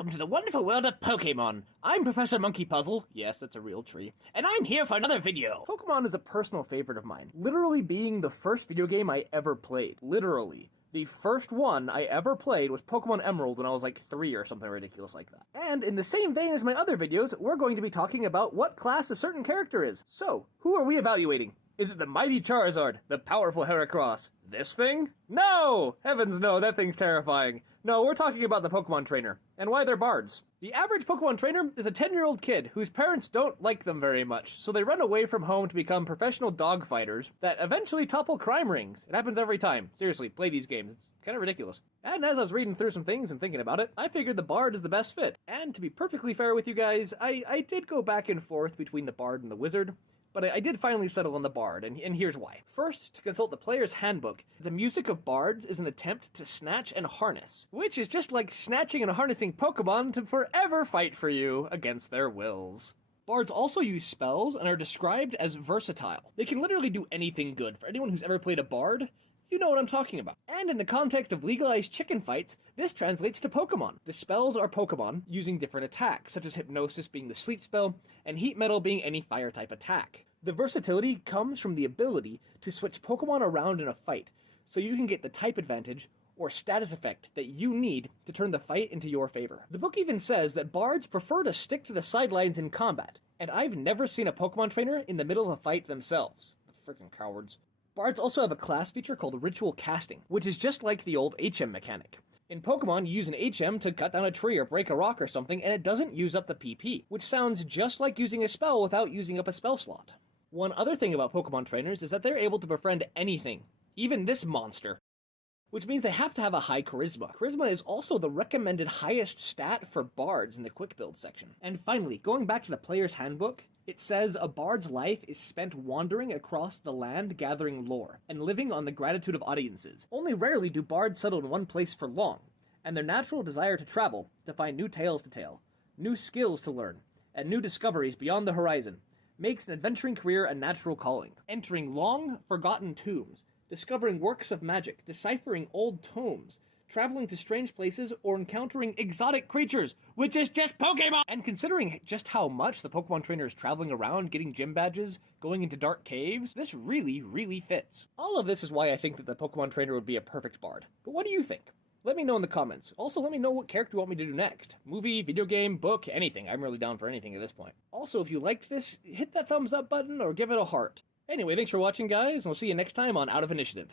welcome to the wonderful world of Pokémon. I'm Professor Monkey Puzzle, yes, that's a real tree, and I'm here for another video. Pokémon is a personal favorite of mine, literally being the first video game I ever played. Literally. The first one I ever played was Pokémon Emerald when I was like 3 or something ridiculous like that. And in the same vein as my other videos, we're going to be talking about what class a certain character is. So, who are we evaluating? Is it the mighty Charizard, the powerful Heracross? This thing? No! Heavens no, that thing's terrifying. No, we're talking about the Pokémon Trainer, and why they're bards. The average Pokémon Trainer is a 10-year-old kid whose parents don't like them very much, so they run away from home to become professional dog fighters that eventually topple crime rings. It happens every time. Seriously, play these games. It's kind of ridiculous. And as I was reading through some things and thinking about it, I figured the bard is the best fit. And to be perfectly fair with you guys, I did go back and forth between the bard and the wizard. But I did finally settle on the bard, and here's why. First, to consult the player's handbook, the music of bards is an attempt to snatch and harness, which is just like snatching and harnessing Pokemon to forever fight for you against their wills. Bards also use spells and are described as versatile. They can literally do anything good. For anyone who's ever played a bard, you know what I'm talking about. And in the context of legalized chicken fights, this translates to Pokemon. The spells are Pokemon using different attacks, such as Hypnosis being the sleep spell, and Heat Metal being any fire type attack. The versatility comes from the ability to switch Pokemon around in a fight, so you can get the type advantage or status effect that you need to turn the fight into your favor. The book even says that bards prefer to stick to the sidelines in combat, and I've never seen a Pokemon trainer in the middle of a fight themselves. Freaking cowards. Bards also have a class feature called Ritual Casting, which is just like the old HM mechanic. In Pokemon, you use an HM to cut down a tree or break a rock or something, and it doesn't use up the PP, which sounds just like using a spell without using up a spell slot. One other thing about Pokemon trainers is that they're able to befriend anything, even this monster, which means they have to have a high charisma. Charisma is also the recommended highest stat for bards in the quick build section. And finally, going back to the player's handbook, it says a bard's life is spent wandering across the land gathering lore, and living on the gratitude of audiences. Only rarely do bards settle in one place for long, and their natural desire to travel, to find new tales to tell, new skills to learn, and new discoveries beyond the horizon, makes an adventuring career a natural calling. Entering long, forgotten tombs, discovering works of magic, deciphering old tomes, traveling to strange places, or encountering exotic creatures, which is just Pokemon! And considering just how much the Pokemon trainer is traveling around, getting gym badges, going into dark caves, this really, really fits. All of this is why I think that the Pokemon trainer would be a perfect bard. But what do you think? Let me know in the comments. Also, let me know what character you want me to do next. Movie, video game, book, anything. I'm really down for anything at this point. Also, if you liked this, hit that thumbs up button or give it a heart. Anyway, thanks for watching, guys, and we'll see you next time on Out of Initiative.